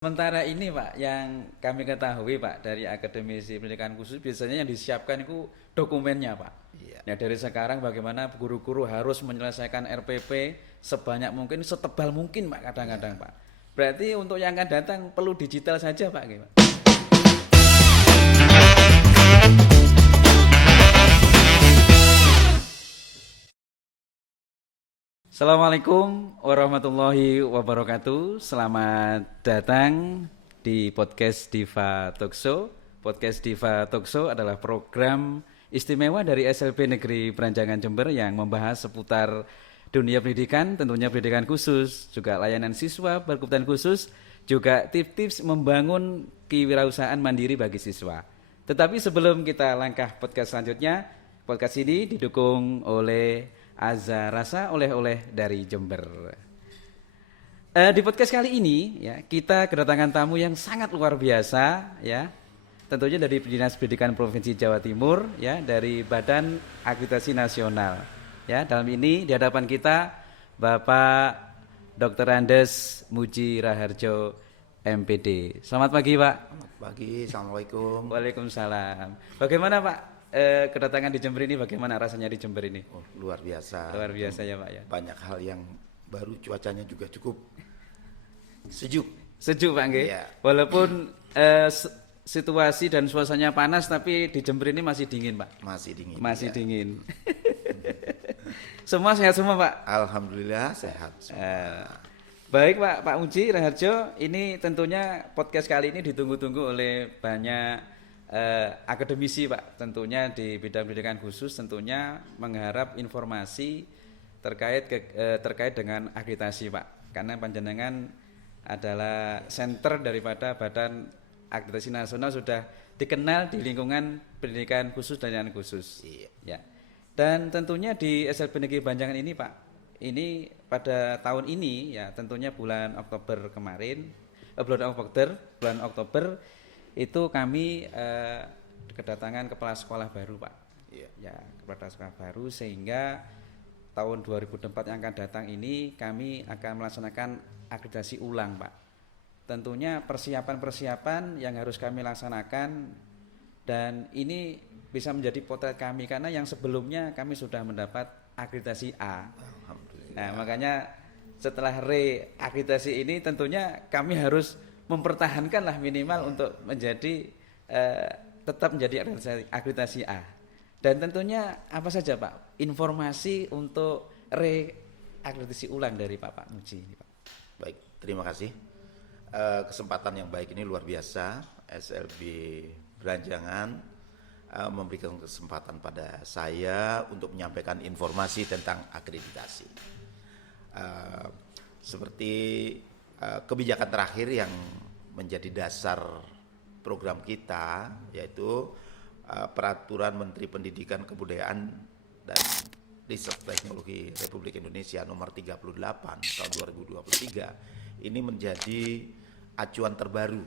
Sementara ini Pak, yang kami ketahui Pak dari Akademisi Pendidikan Khusus biasanya yang disiapkan itu dokumennya Pak. Iya. Ya dari sekarang bagaimana guru-guru harus menyelesaikan RPP sebanyak mungkin, setebal mungkin Pak kadang-kadang Pak. Berarti untuk yang akan datang perlu digital saja Pak, gitu, Pak. Assalamualaikum warahmatullahi wabarakatuh. Selamat datang di podcast Diva Talkshow. Podcast Diva Talkshow adalah program istimewa dari SLB Negeri Branjangan Jember yang membahas seputar dunia pendidikan, tentunya pendidikan khusus, juga layanan siswa berkebutuhan khusus, juga tips-tips membangun kewirausahaan mandiri bagi siswa. Tetapi sebelum kita langkah podcast selanjutnya, podcast ini didukung oleh Azza Rasa oleh-oleh dari Jember. Di podcast kali ini ya kita kedatangan tamu yang sangat luar biasa ya. Tentunya dari Dinas Pendidikan Provinsi Jawa Timur ya, dari Badan Akreditasi Nasional. Ya, dalam ini di hadapan kita Bapak Dr. Andes Muji Raharjo MPD. Selamat pagi, Pak. Selamat pagi, Assalamualaikum. Waalaikumsalam. Bagaimana Pak kedatangan di Jember ini, bagaimana rasanya di Jember ini? Oh, luar biasa. Luar biasa ya Pak ya. Banyak hal yang baru, cuacanya juga cukup sejuk. Sejuk Pak nggih. Iya. Walaupun situasi dan suasananya panas tapi di Jember ini masih dingin Pak. Masih dingin. Masih ya. dingin. Semua sehat semua Pak. Alhamdulillah sehat semua. Baik Pak Muji Raharjo, ini tentunya podcast kali ini ditunggu-tunggu oleh banyak akademisi Pak, tentunya di bidang pendidikan khusus, tentunya mengharap informasi terkait dengan akreditasi Pak, karena panjenengan adalah center daripada Badan Akreditasi Nasional, sudah dikenal di lingkungan pendidikan khusus dan layanan khusus. Iya. Ya. Dan tentunya di SLB Negeri Branjangan ini Pak, ini pada tahun ini ya tentunya bulan Oktober kemarin, bulan Oktober itu kami kedatangan kepala sekolah baru Pak. Iya. Ya, kepala sekolah baru, sehingga tahun 2004 yang akan datang ini kami akan melaksanakan akreditasi ulang Pak. Tentunya persiapan-persiapan yang harus kami laksanakan, dan ini bisa menjadi potret kami karena yang sebelumnya kami sudah mendapat akreditasi A. Alhamdulillah. Nah, makanya setelah reakreditasi ini tentunya kami harus mempertahankanlah minimal untuk menjadi tetap menjadi akreditasi A. Dan tentunya apa saja Pak informasi untuk reakreditasi ulang dari Pak Muji ini Pak? Baik, terima kasih. Kesempatan yang baik ini luar biasa. SLB Branjangan memberikan kesempatan pada saya untuk menyampaikan informasi tentang akreditasi. Seperti kebijakan terakhir yang menjadi dasar program kita, yaitu Peraturan Menteri Pendidikan Kebudayaan dan Riset Teknologi Republik Indonesia nomor 38 tahun 2023 ini menjadi acuan terbaru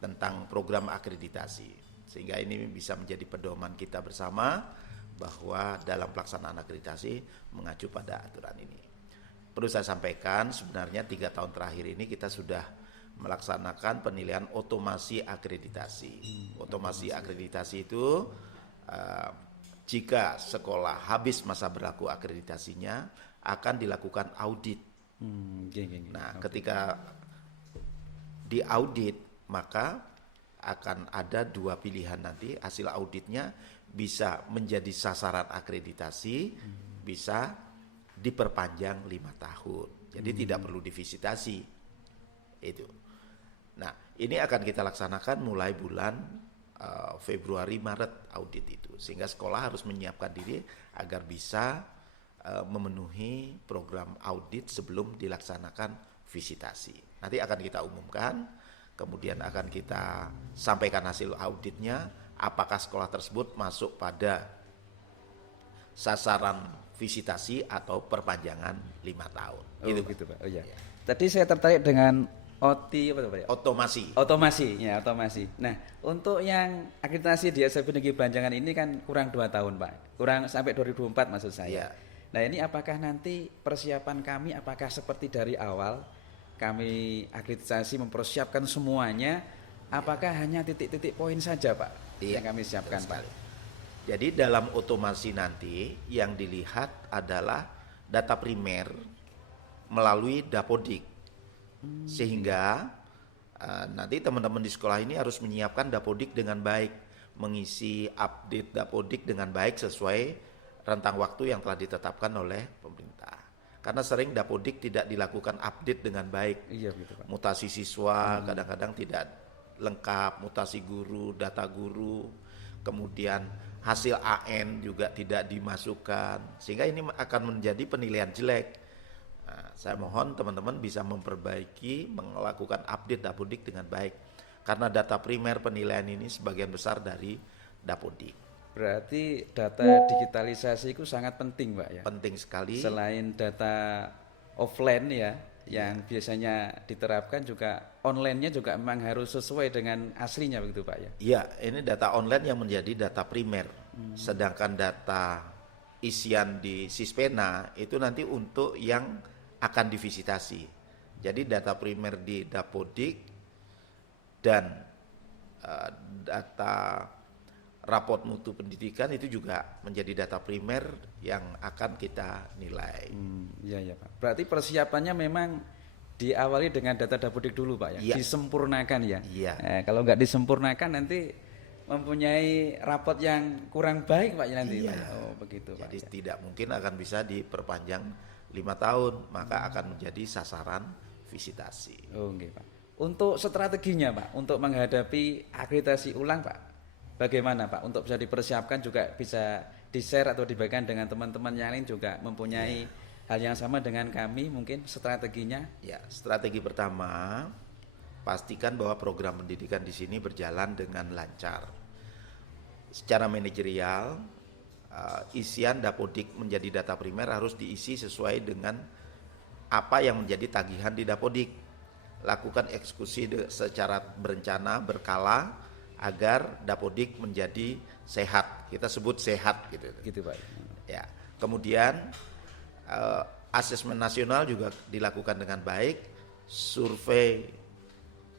tentang program akreditasi, sehingga ini bisa menjadi pedoman kita bersama bahwa dalam pelaksanaan akreditasi mengacu pada aturan ini. Perlu saya sampaikan, sebenarnya 3 tahun terakhir ini kita sudah melaksanakan penilaian otomasi akreditasi. Otomasi akreditasi itu jika sekolah habis masa berlaku akreditasinya akan dilakukan audit. Nah, ketika diaudit maka akan ada 2 pilihan nanti, hasil auditnya bisa menjadi sasaran akreditasi, bisa diperpanjang 5 tahun. Jadi tidak perlu divisitasi. Itu. Nah, ini akan kita laksanakan mulai bulan Februari Maret audit itu, sehingga sekolah harus menyiapkan diri agar bisa memenuhi program audit sebelum dilaksanakan visitasi. Nanti akan kita umumkan, kemudian akan kita sampaikan hasil auditnya, apakah sekolah tersebut masuk pada sasaran visitasi atau perpanjangan 5 tahun. Gitu Pak. Oh ya. Tadi saya tertarik dengan Otomasi. Otomasi. Nah, untuk yang akreditasi di SLB Negeri Branjangan ini kan kurang 2 tahun Pak. Kurang sampai 2004 maksud saya. Iya. Nah, ini apakah nanti persiapan kami apakah seperti dari awal kami akreditasi mempersiapkan semuanya, apakah hanya titik-titik poin saja Pak Iya, yang kami siapkan betul Pak? sekali. Jadi dalam otomasi nanti yang dilihat adalah data primer melalui Dapodik. Sehingga nanti teman-teman di sekolah ini harus menyiapkan Dapodik dengan baik, mengisi update Dapodik dengan baik sesuai rentang waktu yang telah ditetapkan oleh pemerintah. Karena sering Dapodik tidak dilakukan update dengan baik. Iya begitu Pak. Mutasi siswa kadang-kadang tidak lengkap, mutasi guru, data guru, kemudian hasil AN juga tidak dimasukkan, sehingga ini akan menjadi penilaian jelek. Nah, saya mohon teman-teman bisa memperbaiki, melakukan update Dapodik dengan baik, karena data primer penilaian ini sebagian besar dari Dapodik. Berarti data digitalisasi itu sangat penting Pak ya. Penting sekali. Selain data offline ya, yang biasanya diterapkan juga online-nya juga memang harus sesuai dengan aslinya begitu Pak ya. Iya, ini data online yang menjadi data primer. Sedangkan data isian di Sispena itu nanti untuk yang akan divisitasi. Jadi data primer di Dapodik dan data raport mutu pendidikan itu juga menjadi data primer yang akan kita nilai. Iya ya Pak. Berarti persiapannya memang diawali dengan data Dapodik dulu Pak ya. Iya. Disempurnakan ya. Iya. Kalau nggak disempurnakan nanti mempunyai raport yang kurang baik Pak ya nanti. Iya. Pak. Oh begitu Pak. Jadi tidak mungkin akan bisa diperpanjang 5 tahun, maka akan menjadi sasaran visitasi. Oh nggih Pak. Untuk strateginya Pak, untuk menghadapi akreditasi ulang Pak, bagaimana Pak? Untuk bisa dipersiapkan juga bisa di-share atau dibagikan dengan teman-teman yang lain juga mempunyai hal yang sama dengan kami mungkin strateginya? Ya, strategi pertama, pastikan bahwa program pendidikan di sini berjalan dengan lancar. Secara manajerial, isian Dapodik menjadi data primer harus diisi sesuai dengan apa yang menjadi tagihan di Dapodik. Lakukan eksekusi secara berencana, berkala, agar Dapodik menjadi sehat. Kita sebut sehat gitu. Gitu Pak. Ya. Kemudian asesmen nasional juga dilakukan dengan baik. Survei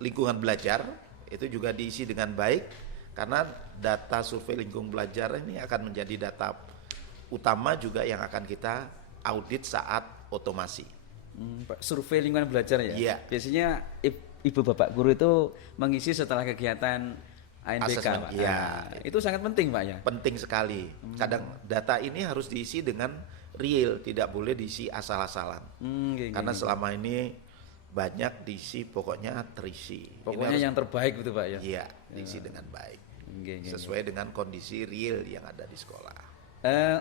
lingkungan belajar itu juga diisi dengan baik, karena data survei lingkungan belajar ini akan menjadi data utama juga yang akan kita audit saat otomasi. Pak, survei lingkungan belajar ya? Iya. Biasanya ibu bapak guru itu mengisi setelah kegiatan ANBK Asesmen, Pak. iya. Itu sangat penting Pak ya? Penting sekali. Kadang data ini harus diisi dengan real, tidak boleh diisi asal-asalan. Karena selama ini banyak diisi pokoknya terisi. Pokoknya yang terbaik gitu Pak ya? Iya, diisi dengan baik. Nggih. Sesuai dengan kondisi real yang ada di sekolah.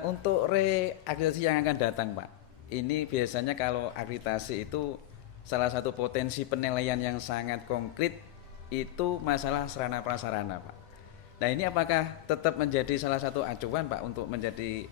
Untuk reakreditasi yang akan datang Pak, ini biasanya kalau akreditasi itu salah satu potensi penilaian yang sangat konkret itu masalah sarana prasarana Pak. Nah ini apakah tetap menjadi salah satu acuan Pak untuk menjadi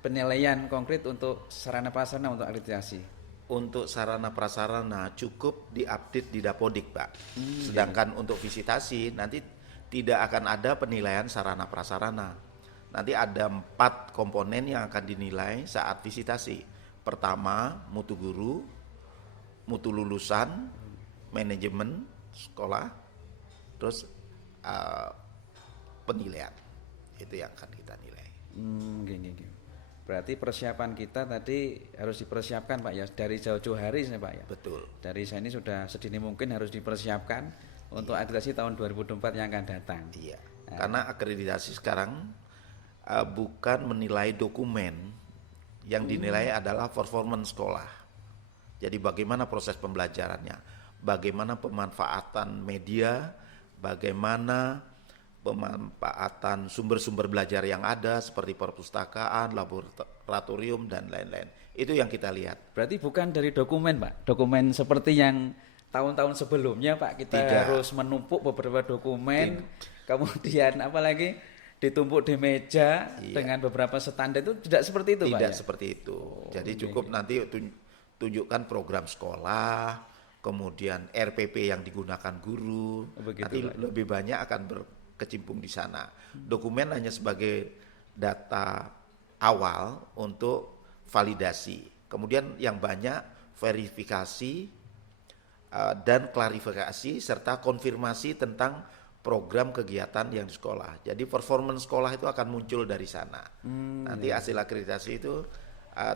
penilaian konkret untuk sarana prasarana untuk akreditasi? Untuk sarana prasarana cukup diupdate di Dapodik Pak. Sedangkan untuk visitasi nanti tidak akan ada penilaian sarana prasarana. Nanti ada 4 komponen yang akan dinilai saat visitasi. Pertama, mutu guru, mutu lulusan, manajemen sekolah, terus penilaian. Itu yang akan kita nilai. Gini. Berarti persiapan kita tadi harus dipersiapkan Pak ya, dari jauh-jauh hari Pak ya. Betul. Dari saya ini sudah sedini mungkin harus dipersiapkan untuk akreditasi tahun 2024 yang akan datang. Iya. Karena akreditasi sekarang bukan menilai dokumen, yang dinilai adalah performance sekolah. Jadi bagaimana proses pembelajarannya, bagaimana pemanfaatan media, bagaimana pemanfaatan sumber-sumber belajar yang ada seperti perpustakaan, laboratorium dan lain-lain. Itu yang kita lihat. Berarti bukan dari dokumen Pak, dokumen seperti yang tahun-tahun sebelumnya Pak, kita harus menumpuk beberapa dokumen, kemudian apalagi ditumpuk di meja dengan beberapa standar, itu tidak seperti itu Pak? Tidak seperti itu. Jadi cukup nanti tunjukkan program sekolah, kemudian RPP yang digunakan guru. Nanti lebih banyak akan berkecimpung di sana. Dokumen hanya sebagai data awal untuk validasi. Kemudian yang banyak verifikasi dan klarifikasi serta konfirmasi tentang program kegiatan yang di sekolah. Jadi performance sekolah itu akan muncul dari sana. Nanti hasil akreditasi itu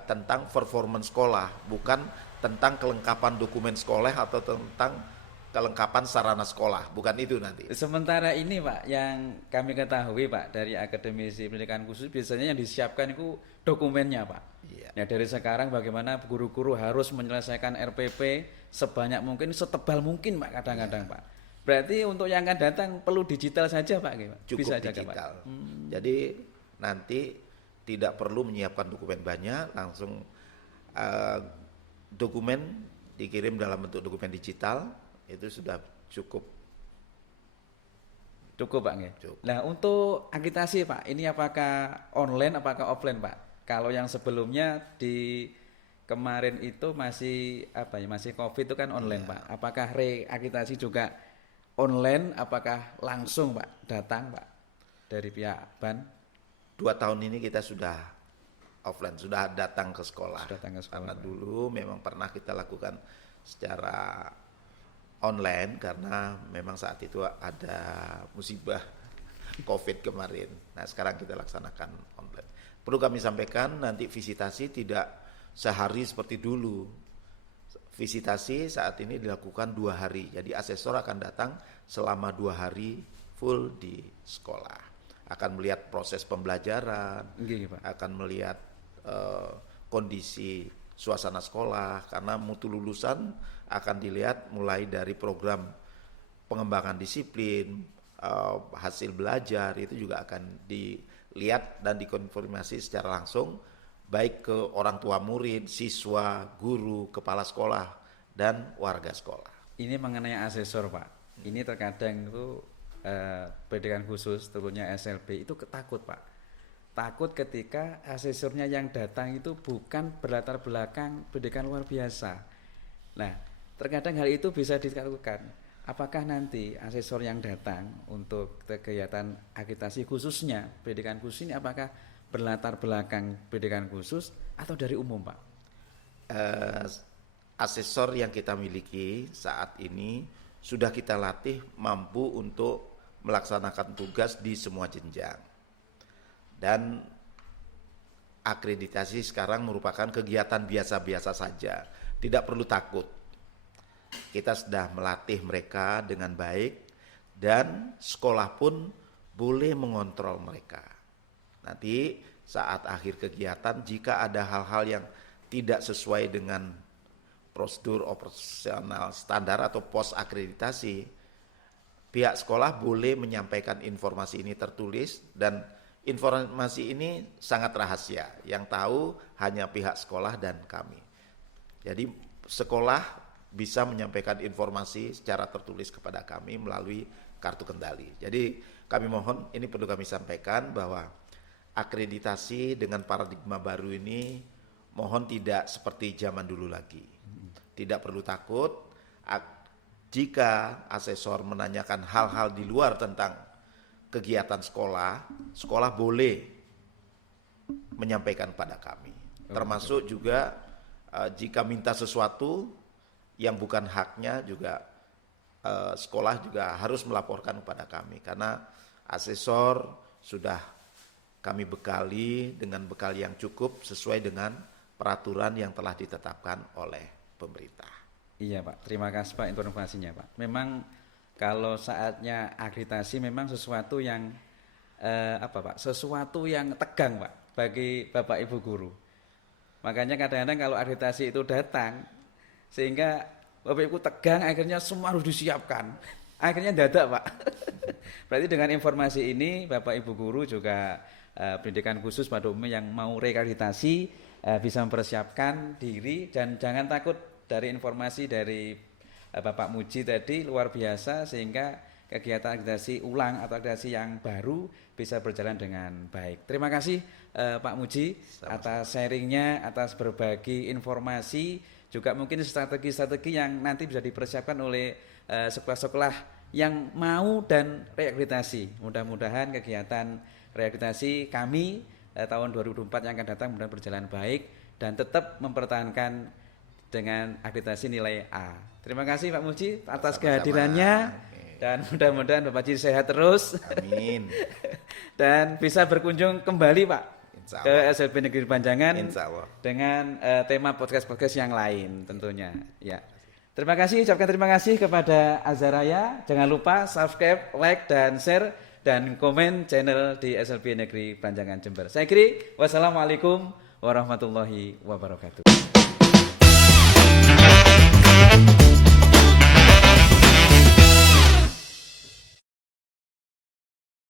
tentang performance sekolah, bukan tentang kelengkapan dokumen sekolah atau tentang kelengkapan sarana sekolah, bukan itu nanti. Sementara ini Pak, yang kami ketahui Pak dari akademisi pendidikan khusus biasanya yang disiapkan itu dokumennya Pak. Iya. Ya dari sekarang bagaimana guru-guru harus menyelesaikan RPP sebanyak mungkin, setebal mungkin Pak kadang-kadang Pak. Berarti untuk yang akan datang perlu digital saja Pak? Cukup Bisa digital. Pak? Jadi nanti tidak perlu menyiapkan dokumen banyak, langsung dokumen dikirim dalam bentuk dokumen digital, itu sudah cukup. Cukup Pak nggih. Cukup. Nah, untuk akreditasi Pak, ini apakah online apakah offline Pak? Kalau yang sebelumnya di kemarin itu masih masih Covid itu kan online Pak. Apakah reakreditasi juga online apakah langsung Pak datang Pak dari pihak BAN? 2 tahun ini kita sudah offline, sudah datang ke sekolah. Karena dulu memang pernah kita lakukan secara online karena memang saat itu ada musibah Covid kemarin. Nah, sekarang kita laksanakan online. Perlu kami sampaikan, nanti visitasi tidak sehari seperti dulu. Visitasi saat ini dilakukan 2 hari. Jadi asesor akan datang selama 2 hari full di sekolah. Akan melihat proses pembelajaran, akan melihat kondisi suasana sekolah, karena mutu lulusan akan dilihat mulai dari program pengembangan disiplin, hasil belajar itu juga akan dilihat dan dikonfirmasi secara langsung baik ke orang tua murid, siswa, guru, kepala sekolah dan warga sekolah. Ini mengenai asesor Pak. Ini terkadang itu pendidikan khusus tentunya SLB itu ketakut Pak. Takut ketika asesornya yang datang itu bukan berlatar belakang pendidikan luar biasa. Nah, terkadang hal itu bisa dilakukan. Apakah nanti asesor yang datang untuk kegiatan akreditasi khususnya pendidikan khusus ini apakah berlatar belakang pendidikan khusus atau dari umum Pak? Asesor yang kita miliki saat ini sudah kita latih mampu untuk melaksanakan tugas di semua jenjang. Dan akreditasi sekarang merupakan kegiatan biasa-biasa saja, tidak perlu takut. Kita sudah melatih mereka dengan baik dan sekolah pun boleh mengontrol mereka. Nanti saat akhir kegiatan jika ada hal-hal yang tidak sesuai dengan prosedur operasional standar atau pos akreditasi, pihak sekolah boleh menyampaikan informasi ini tertulis dan informasi ini sangat rahasia, yang tahu hanya pihak sekolah dan kami. Jadi sekolah bisa menyampaikan informasi secara tertulis kepada kami melalui kartu kendali. Jadi kami mohon, ini perlu kami sampaikan bahwa akreditasi dengan paradigma baru ini mohon tidak seperti zaman dulu lagi. Tidak perlu takut jika asesor menanyakan hal-hal di luar tentang kegiatan sekolah, sekolah boleh menyampaikan pada kami. Termasuk juga jika minta sesuatu yang bukan haknya juga sekolah juga harus melaporkan kepada kami, karena asesor sudah kami bekali dengan bekal yang cukup sesuai dengan peraturan yang telah ditetapkan oleh pemerintah. Iya Pak, terima kasih Pak informasinya Pak. Memang kalau saatnya akreditasi memang sesuatu yang sesuatu yang tegang Pak bagi Bapak Ibu guru. Makanya kadang-kadang kalau akreditasi itu datang sehingga Bapak Ibu tegang, akhirnya semua harus disiapkan. Akhirnya dadak Pak. Berarti dengan informasi ini Bapak Ibu guru juga pendidikan khusus pada umumnya yang mau reakreditasi bisa mempersiapkan diri dan jangan takut dari informasi dari Bapak Muji tadi luar biasa, sehingga kegiatan akreditasi ulang atau akreditasi yang baru bisa berjalan dengan baik. Terima kasih Pak Muji atas sharingnya, atas berbagi informasi, juga mungkin strategi-strategi yang nanti bisa dipersiapkan oleh sekolah-sekolah yang mau dan reakreditasi. Mudah-mudahan kegiatan reakreditasi kami tahun 2024 yang akan datang mudah berjalan baik dan tetap mempertahankan dengan akreditasi nilai A. Terima kasih Pak Muji atas Sama-sama. kehadirannya dan mudah-mudahan Bapak Muji sehat terus. Amin. Dan bisa berkunjung kembali Pak Insya ke Allah. SLB Negeri Panjangan Insya Allah. dengan tema podcast-podcast yang lain tentunya. Ya. Terima kasih, ucapkan terima kasih kepada Azharaya. Jangan lupa subscribe, like, dan share dan komen channel di SLB Negeri Panjangan Jember. Saya kira wassalamualaikum warahmatullahi wabarakatuh.